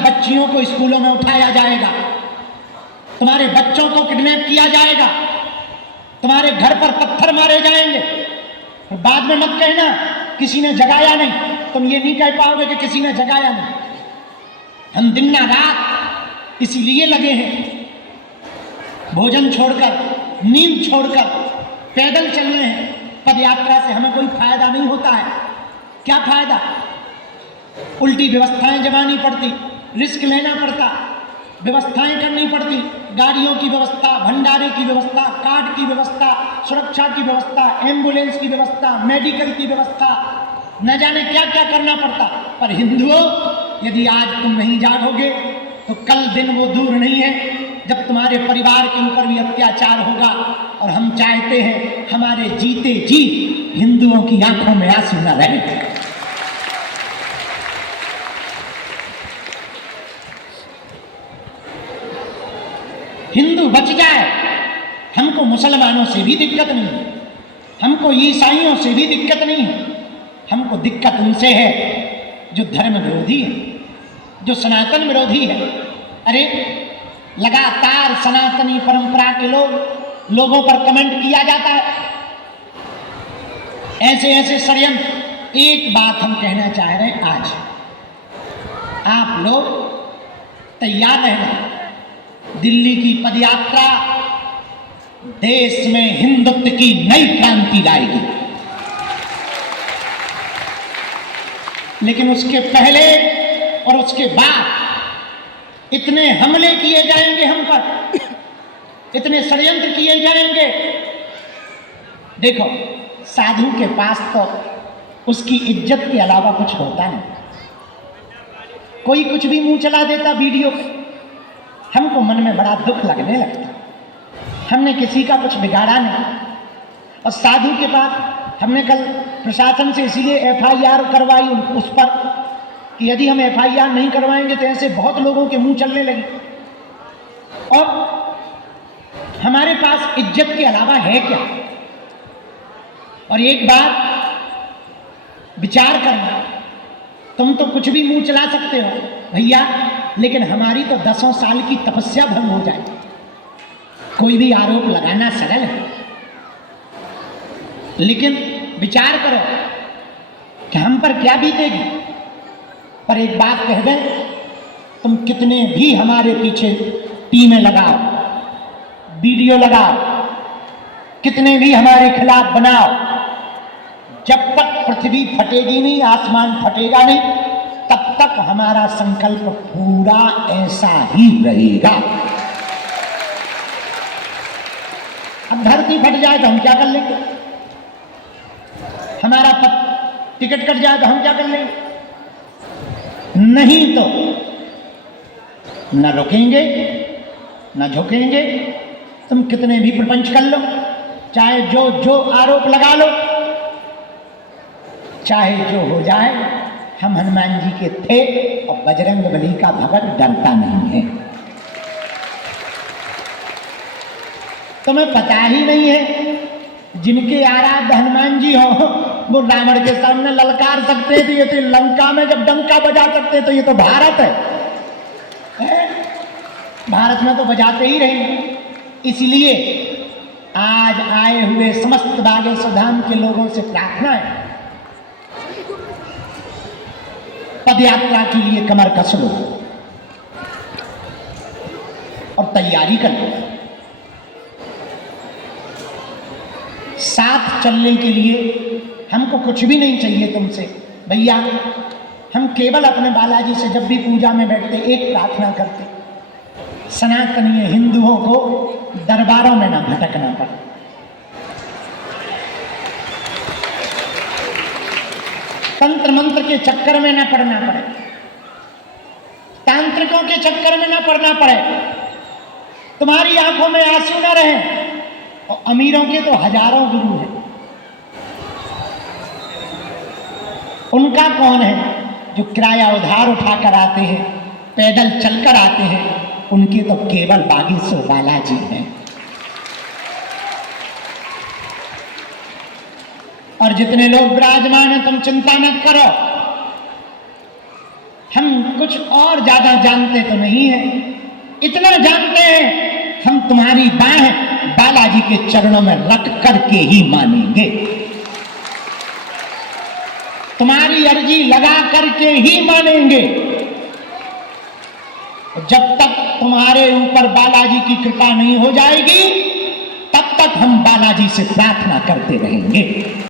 बच्चियों को स्कूलों में उठाया जाएगा, तुम्हारे बच्चों को किडनैप किया जाएगा, तुम्हारे घर पर पत्थर मारे जाएंगे। और बाद में मत कहना किसी ने जगाया नहीं, तुम ये नहीं कह पाओगे कि किसी ने जगाया नहीं। हम दिन रात इसीलिए लगे हैं, भोजन छोड़कर, नींद छोड़कर पैदल चल रहे हैं। पद यात्रा से हमें कोई फायदा नहीं होता है। क्या फायदा? उल्टी व्यवस्थाएं जमानी पड़ती, रिस्क लेना पड़ता, व्यवस्थाएं करनी पड़ती, गाड़ियों की व्यवस्था, भंडारे की व्यवस्था, कार्ड की व्यवस्था, सुरक्षा की व्यवस्था, एम्बुलेंस की व्यवस्था, मेडिकल की व्यवस्था, न जाने क्या क्या करना पड़ता। पर हिंदुओं, यदि आज तुम नहीं जागोगे तो कल दिन वो दूर नहीं है जब तुम्हारे परिवार के ऊपर भी अत्याचार होगा। और हम चाहते हैं हमारे जीते जी हिंदुओं की आंखों में आंसू न रहे। हिंदू बच जाए, हमको मुसलमानों से भी दिक्कत नहीं है, हमको ईसाइयों से भी दिक्कत नहीं है। हमको दिक्कत उनसे है जो धर्म विरोधी है, जो सनातन विरोधी है। अरे लगातार सनातनी परंपरा के लोगों पर कमेंट किया जाता है, ऐसे ऐसे षड्यंत्र। एक बात हम कहना चाह रहे हैं, आज आप लोग तैयार रहना। दिल्ली की पदयात्रा देश में हिंदुत्व की नई क्रांति लाएगी, लेकिन उसके पहले और उसके बाद इतने हमले किए जाएंगे हम पर, इतने षड्यंत्र किए जाएंगे। देखो, साधु के पास तो उसकी इज्जत के अलावा कुछ होता नहीं। कोई कुछ भी मुंह चला देता वीडियो पे, हमको मन में बड़ा दुख लगने लगता। हमने किसी का कुछ बिगाड़ा नहीं। और साधु के पास हमने कल प्रशासन से इसीलिए FIR करवाई उस पर कि यदि हम FIR नहीं करवाएंगे तो ऐसे बहुत लोगों के मुंह चलने लगे। और हमारे पास इज्जत के अलावा है क्या? और एक बात विचार करना, तुम तो कुछ भी मुंह चला सकते हो भैया, लेकिन हमारी तो 10 साल की तपस्या भंग हो जाए। कोई भी आरोप लगाना सरल है, लेकिन विचार करो कि हम पर क्या बीतेगी। पर एक बात कह दें, तुम कितने भी हमारे पीछे टीमें लगाओ, वीडियो लगाओ, कितने भी हमारे खिलाफ बनाओ, जब तक पृथ्वी फटेगी नहीं, आसमान फटेगा नहीं, तब तक हमारा संकल्प पूरा ऐसा ही रहेगा। अब धरती फट जाए तो हम क्या कर लेंगे? हमारा टिकट कट जाए तो हम क्या कर लेंगे? नहीं तो न रुकेंगे न झुकेंगे। तुम कितने भी प्रपंच कर लो, चाहे जो आरोप लगा लो, चाहे जो हो जाए, हम हनुमान जी के थे और बजरंग बली का भगत डरता नहीं है। तुम्हें पता ही नहीं है जिनके आराध्य हनुमान जी हो वो रावण के सामने ललकार सकते थे, ये तो लंका में जब डंका बजा सकते तो ये तो भारत है? भारत में तो बजाते ही रहेंगे। इसलिए आज आए हुए समस्त बागेश्वर धाम के लोगों से प्रार्थना है, पदयात्रा के लिए कमर कस लो और तैयारी कर लो। साथ चलने के लिए हमको कुछ भी नहीं चाहिए तुमसे भैया। हम केवल अपने बालाजी से जब भी पूजा में बैठते एक प्रार्थना करते, सनातनीय हिंदुओं को दरबारों में न भटकना पड़े। तंत्र मंत्र के चक्कर में न पड़ना पड़े, तांत्रिकों के चक्कर में न पड़ना पड़े, तुम्हारी आंखों में आंसू न रहे। और अमीरों के तो हजारों गुरु हैं, उनका कौन है? जो किराया उधार उठाकर आते हैं, पैदल चलकर आते हैं, उनके तो केवल बागेश्वर बालाजी हैं। और जितने लोग विराजमान हैं, तुम चिंता मत करो, हम कुछ और ज्यादा जानते तो नहीं है, इतना जानते हैं हम तुम्हारी बाहें बालाजी के चरणों में रख करके ही मानेंगे, तुम्हारी अर्जी लगा करके ही मानेंगे। जब तक तुम्हारे ऊपर बालाजी की कृपा नहीं हो जाएगी तब तक हम बालाजी से प्रार्थना करते रहेंगे।